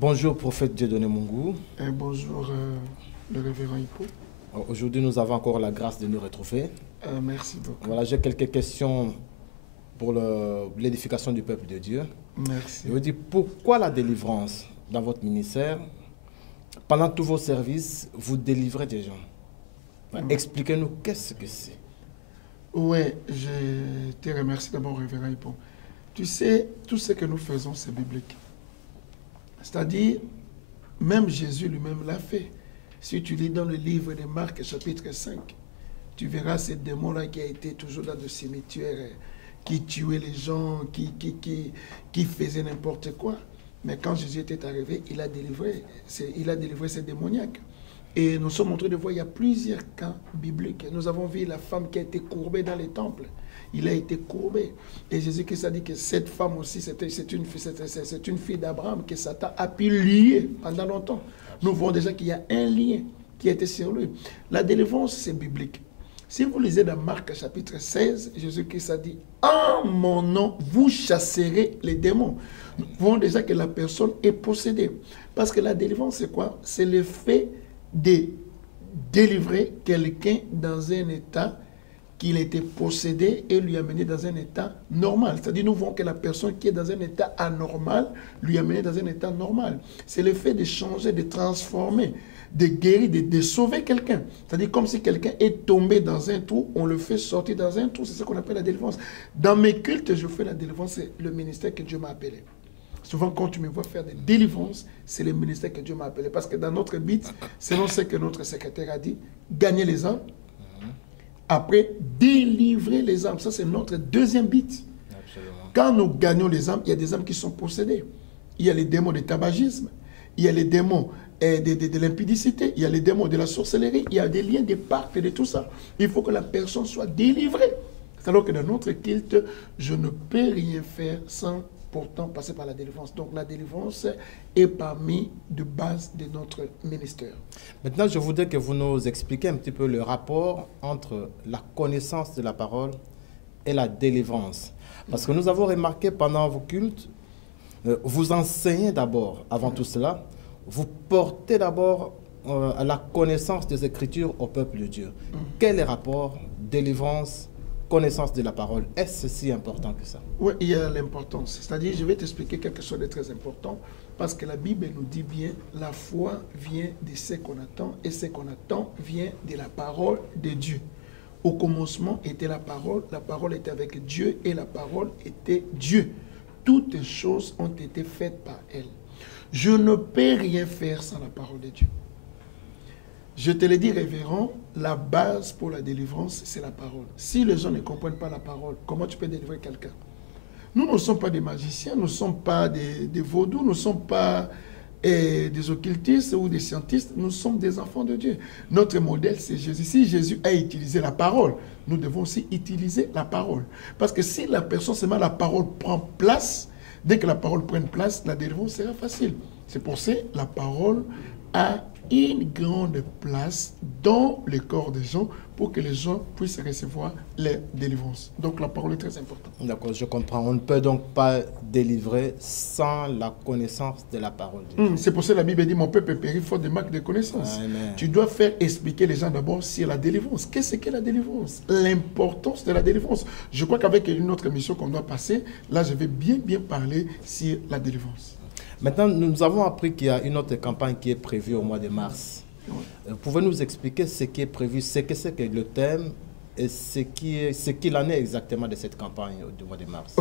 Bonjour, prophète Dieudonné Mungou. Bonjour, le révérend Hippo. Aujourd'hui, nous avons encore la grâce de nous retrouver. Merci beaucoup. Voilà, j'ai quelques questions pour l'édification du peuple de Dieu. Merci. Je vous dis, pourquoi la délivrance dans votre ministère? Pendant tous vos services, vous délivrez des gens. Expliquez-nous, qu'est-ce que c'est? Oui, je te remercie d'abord, révérend Hippo. Tu sais, tout ce que nous faisons, c'est biblique. C'est-à-dire, même Jésus lui-même l'a fait. Si tu lis dans le livre de Marc, chapitre 5, tu verras ce démon-là qui a été toujours dans le cimetière, qui tuait les gens, qui faisait n'importe quoi. Mais quand Jésus était arrivé, il a délivré ces démoniaques. Et nous sommes en train de voir, il y a plusieurs cas bibliques. Nous avons vu la femme qui a été courbée dans les temples. Il a été courbé. Et Jésus-Christ a dit que cette femme aussi, c'est une fille d'Abraham que Satan a pu lier pendant longtemps. Nous voyons déjà qu'il y a un lien qui a été sur lui. La délivrance, c'est biblique. Si vous lisez dans Marc chapitre 16, Jésus-Christ a dit « En mon nom, vous chasserez les démons ». Nous voyons déjà que la personne est possédée. Parce que la délivrance, c'est quoi? C'est le fait de délivrer quelqu'un dans un état qu'il était possédé et lui amener dans un état normal. C'est-à-dire, nous voyons que la personne qui est dans un état anormal, lui amener dans un état normal. C'est le fait de changer, de transformer, de guérir, de sauver quelqu'un. C'est-à-dire, comme si quelqu'un est tombé dans un trou, on le fait sortir dans un trou. C'est ce qu'on appelle la délivrance. Dans mes cultes, je fais la délivrance, c'est le ministère que Dieu m'a appelé. Souvent, quand tu me vois faire des délivrances, c'est le ministère que Dieu m'a appelé. Parce que dans notre but, selon ce que notre secrétaire a dit, gagner les âmes, après, délivrer les âmes. Ça, c'est notre deuxième but. Absolument. Quand nous gagnons les âmes, il y a des âmes qui sont possédées. Il y a les démons du tabagisme, il y a les démons de l'impudicité, il y a les démons de la sorcellerie, il y a des liens de pacte et de tout ça. Il faut que la personne soit délivrée. Alors que dans notre culte, je ne peux rien faire sans pourtant passer par la délivrance. Donc la délivrance est parmi de base de notre ministère. Maintenant, je voudrais que vous nous expliquiez un petit peu le rapport entre la connaissance de la parole et la délivrance. Parce que nous avons remarqué pendant vos cultes, vous enseignez d'abord, avant tout cela, vous portez d'abord la connaissance des Écritures au peuple de Dieu. Quel est le rapport délivrance, connaissance de la parole? Est-ce si important que ça? Oui, il y a l'importance. C'est-à-dire, je vais t'expliquer quelque chose de très important, parce que la Bible nous dit bien, la foi vient de ce qu'on attend, et ce qu'on attend vient de la parole de Dieu. Au commencement était la parole était avec Dieu, et la parole était Dieu. Toutes choses ont été faites par elle. Je ne peux rien faire sans la parole de Dieu. Je te le dis, révérend, la base pour la délivrance, c'est la parole. Si les gens ne comprennent pas la parole, comment tu peux délivrer quelqu'un? Nous ne sommes pas des magiciens, nous ne sommes pas des vaudous, nous ne sommes pas des occultistes ou des scientistes, nous sommes des enfants de Dieu. Notre modèle, c'est Jésus. Si Jésus a utilisé la parole, nous devons aussi utiliser la parole. Parce que si la personne, seulement la parole prend place, dès que la parole prend place, la délivrance sera facile. C'est pour ça que la parole a une grande place dans le corps des gens pour que les gens puissent recevoir les délivrances. Donc la parole est très importante. D'accord, je comprends. On ne peut donc pas délivrer sans la connaissance de la parole de Dieu. C'est pour ça que la Bible dit, mon peuple périt faute de manque de connaissance. Amen. Tu dois faire expliquer les gens d'abord sur la délivrance. Qu'est-ce que la délivrance? L'importance de la délivrance. Je crois qu'avec une autre émission qu'on doit passer, là je vais bien parler sur la délivrance. Maintenant, nous avons appris qu'il y a une autre campagne qui est prévue au mois de mars. Pouvez-vous nous expliquer ce qui est prévu, ce que c'est que le thème et ce qu'il en est exactement de cette campagne du mois de mars?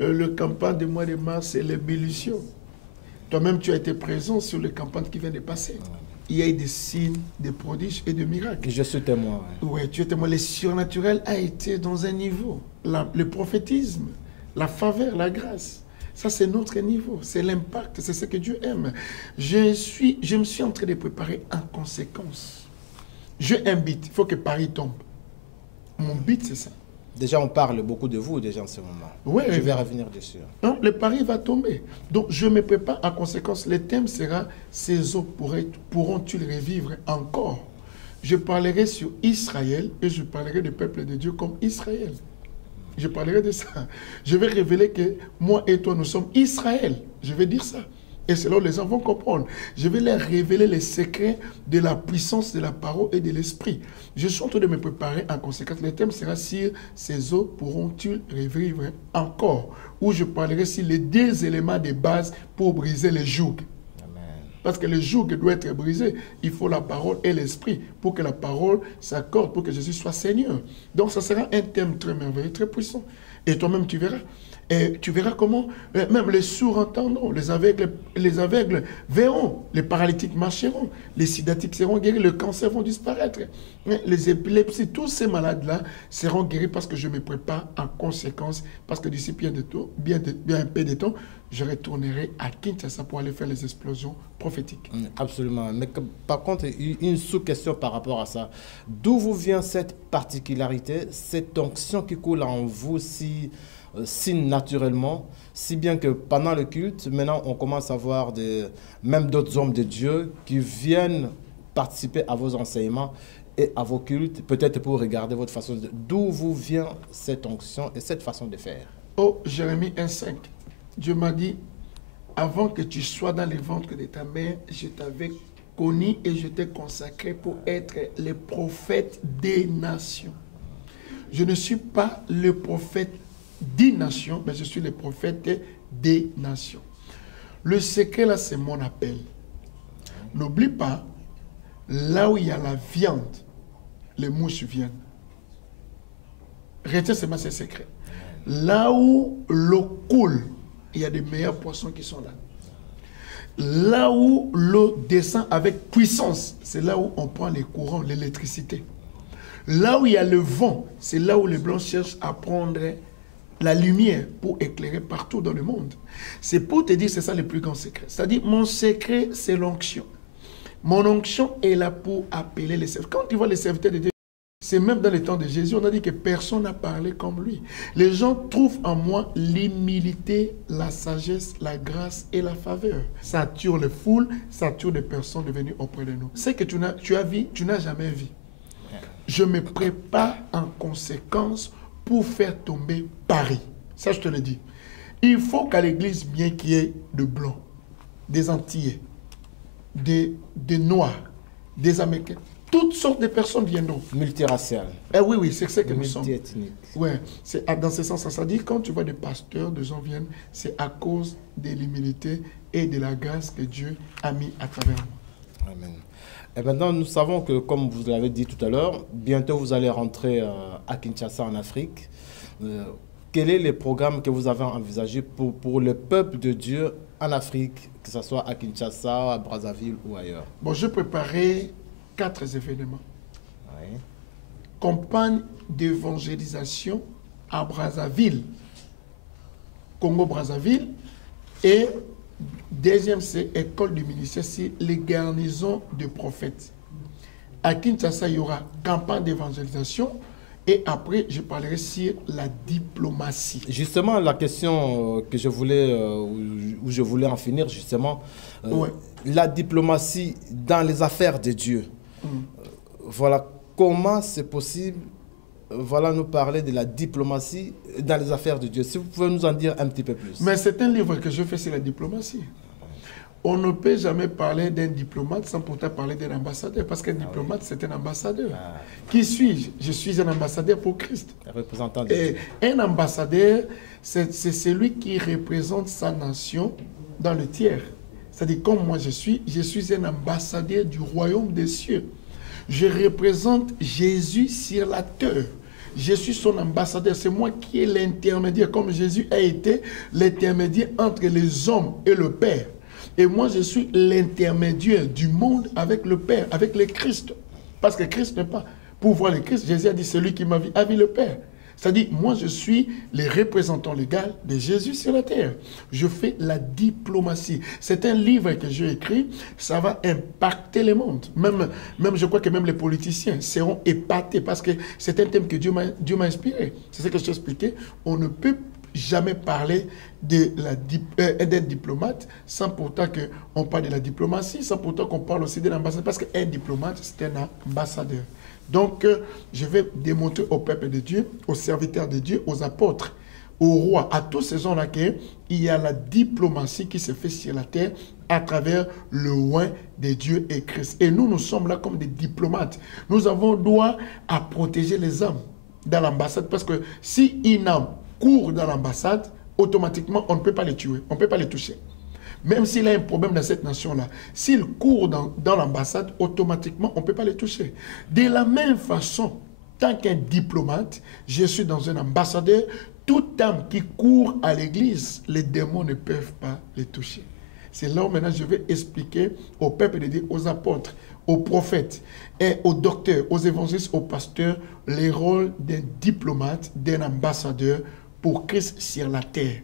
Le campagne du mois de mars, c'est l'ébullition. Toi-même, tu as été présent sur les campagnes qui viennent de passer. Il y a eu des signes, des prodiges et des miracles. Je suis témoin. Oui, tu es témoin. Le surnaturel a été dans un niveau. Le prophétisme, la faveur, la grâce. Ça, c'est notre niveau, c'est l'impact, c'est ce que Dieu aime. Je me suis en train de préparer en conséquence. J'ai un but, il faut que Paris tombe. Mon but, c'est ça. Déjà, on parle beaucoup de vous déjà en ce moment. Oui, je vais revenir dessus. Non, le Paris va tomber. Donc, je me prépare en conséquence. Le thème sera « Ces eaux pourront-ils revivre encore ?» Je parlerai sur Israël et je parlerai du peuple de Dieu comme Israël. Je parlerai de ça. Je vais révéler que moi et toi, nous sommes Israël. Je vais dire ça. Et c'est là où les gens vont comprendre. Je vais leur révéler les secrets de la puissance de la parole et de l'esprit. Je suis en train de me préparer en conséquence. Le thème sera sur ces eaux pourront-ils revivre encore, où je parlerai sur les 2 éléments de base pour briser les jougs. Parce que le joug doit être brisé. Il faut la parole et l'esprit pour que la parole s'accorde, pour que Jésus soit Seigneur. Donc ça sera un thème très merveilleux, très puissant. Et toi-même tu verras. Et tu verras comment même les sourds entendront, les aveugles verront, les paralytiques marcheront, les sidatiques seront guéris, le cancer vont disparaître, les épilepsies, tous ces malades-là seront guéris parce que je me prépare en conséquence, parce que d'ici bien un peu de temps, je retournerai à Kinshasa pour aller faire les explosions prophétiques. Absolument. Mais par contre, une sous-question par rapport à ça. D'où vous vient cette particularité, cette onction qui coule en vous si naturellement, si bien que pendant le culte, maintenant on commence à voir même d'autres hommes de Dieu qui viennent participer à vos enseignements et à vos cultes, peut-être pour regarder votre façon de... D'où vous vient cette onction et cette façon de faire? Oh, Jérémie 1,5. Dieu m'a dit, avant que tu sois dans le ventre de ta mère, je t'avais connu et je t'ai consacré pour être le prophète des nations. Je ne suis pas le prophète des nations, mais je suis le prophète des nations. Le secret là, c'est mon appel. N'oublie pas, là où il y a la viande, les mouches viennent. Retiens seulement ces secrets. Là où l'eau coule, il y a des meilleurs poissons qui sont là. Là où l'eau descend avec puissance, c'est là où on prend les courants, l'électricité. Là où il y a le vent, c'est là où les blancs cherchent à prendre la lumière pour éclairer partout dans le monde. C'est pour te dire, c'est ça le plus grand secret. C'est-à-dire, mon secret, c'est l'onction. Mon onction est là pour appeler les serviteurs. Quand tu vois les serviteurs de Dieu, c'est même dans le temps de Jésus, on a dit que personne n'a parlé comme lui. Les gens trouvent en moi l'humilité, la sagesse, la grâce et la faveur. Ça attire les foules, ça attire des personnes de venir auprès de nous. C'est que tu n'as jamais vu. Je me prépare en conséquence pour faire tomber Paris. Ça, je te le dis. Il faut qu'à l'église, bien qu'il y ait de blancs, des Antillais, des Noirs, des Américains, toutes sortes de personnes viendront. Multiracial. Eh oui, oui, c'est ce que nous sommes. Multiethnique. Ouais, c'est dans ce sens, ça dit quand tu vois des pasteurs, des gens viennent, c'est à cause de l'humilité et de la grâce que Dieu a mis à travers moi. Amen. Et maintenant, nous savons que, comme vous l'avez dit tout à l'heure, bientôt vous allez rentrer à Kinshasa en Afrique. Quel est le programme que vous avez envisagé pour le peuple de Dieu en Afrique, que ce soit à Kinshasa, à Brazzaville ou ailleurs? Bon, je préparais 4 événements. Oui. Campagne d'évangélisation à Brazzaville, Congo-Brazzaville, et deuxième, c'est école du ministère, c'est les garnisons de prophètes. À Kinshasa, il y aura campagne d'évangélisation et après, je parlerai sur la diplomatie. Justement, la question que je voulais, où je voulais en finir, justement, Ouais. la diplomatie dans les affaires de Dieu. Voilà, comment c'est possible, voilà, nous parler de la diplomatie dans les affaires de Dieu. Si vous pouvez nous en dire un petit peu plus. Mais c'est un livre que je fais sur la diplomatie. On ne peut jamais parler d'un diplomate sans pourtant parler d'un ambassadeur, parce qu'un diplomate, c'est un ambassadeur. Qui suis-je? Je suis un ambassadeur pour Christ. Un représentant de Dieu. Et un ambassadeur, c'est celui qui représente sa nation dans le tiers. C'est-à-dire, comme moi je suis un ambassadeur du royaume des cieux. Je représente Jésus sur la terre. Je suis son ambassadeur. C'est moi qui est l'intermédiaire, comme Jésus a été l'intermédiaire entre les hommes et le Père. Et moi, je suis l'intermédiaire du monde avec le Père, avec le Christ. Parce que Christ n'est pas. Pour voir le Christ, Jésus a dit, celui qui m'a vu a vu le Père. C'est-à-dire, moi, je suis le représentant légal de Jésus sur la terre. Je fais la diplomatie. C'est un livre que j'ai écrit, ça va impacter le monde. Même, je crois que même les politiciens seront épatés parce que c'est un thème que Dieu m'a inspiré. C'est ce que je t'ai expliqué. On ne peut jamais parler d'un diplomate sans pourtant qu'on parle de la diplomatie, sans pourtant qu'on parle aussi de l'ambassadeur. Parce qu'un diplomate, c'est un ambassadeur. Donc, je vais démontrer au peuple de Dieu, aux serviteurs de Dieu, aux apôtres, aux rois, à tous ces gens-là qu'il y a la diplomatie qui se fait sur la terre à travers le oint de Dieu et Christ. Et nous, nous sommes là comme des diplomates. Nous avons droit à protéger les âmes dans l'ambassade, parce que si une âme court dans l'ambassade, automatiquement, on ne peut pas les tuer, on ne peut pas les toucher. Même s'il a un problème dans cette nation-là, s'il court dans l'ambassade, automatiquement, on ne peut pas les toucher. De la même façon, tant qu'un diplomate, je suis dans un ambassadeur, toute âme qui court à l'église, les démons ne peuvent pas les toucher. C'est là où maintenant je vais expliquer au peuple de Dieu, aux apôtres, aux prophètes, et aux docteurs, aux évangélistes, aux pasteurs, les rôles d'un diplomate, d'un ambassadeur pour Christ sur la terre.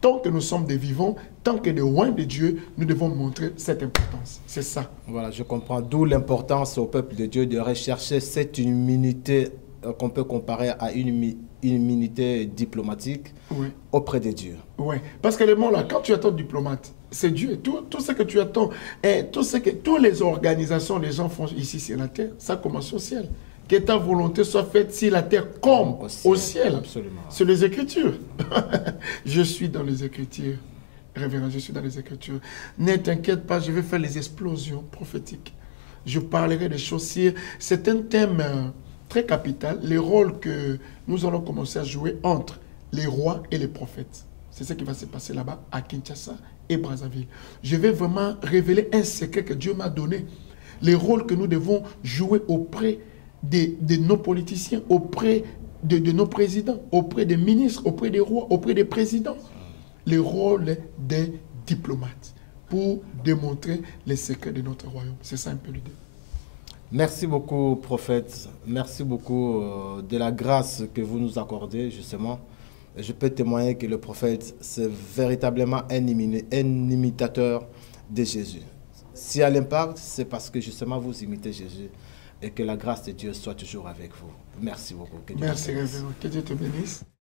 Tant que nous sommes des vivants, tant que des oints de Dieu, nous devons montrer cette importance. C'est ça. Voilà, je comprends. D'où l'importance au peuple de Dieu de rechercher cette immunité qu'on peut comparer à une immunité diplomatique auprès de Dieu. Oui, parce que le mot là, quand tu attends diplomate, c'est Dieu. Tout ce que tu attends, et toutes les organisations, les gens font ici sur la terre, ça commence au ciel. Que ta volonté soit faite sur la terre comme au ciel. Absolument. C'est les Écritures. Je suis dans les Écritures. Révérend, je suis dans les Écritures. Ne t'inquiète pas, je vais faire les explosions prophétiques. Je parlerai des choses sur... C'est un thème très capital, les rôles que nous allons commencer à jouer entre les rois et les prophètes. C'est ce qui va se passer là-bas, à Kinshasa et Brazzaville. Je vais vraiment révéler un secret que Dieu m'a donné. Les rôles que nous devons jouer auprès de nos politiciens, auprès de nos présidents, auprès des ministres, auprès des rois, auprès des présidents. Le rôle des diplomates pour démontrer les secrets de notre royaume. C'est ça un peu l'idée. Merci beaucoup, prophète. Merci beaucoup de la grâce que vous nous accordez, justement. Je peux témoigner que le prophète, c'est véritablement un imitateur de Jésus. Si à l'impact, c'est parce que justement vous imitez Jésus et que la grâce de Dieu soit toujours avec vous. Merci beaucoup. Merci, Révérend. Que Dieu te bénisse.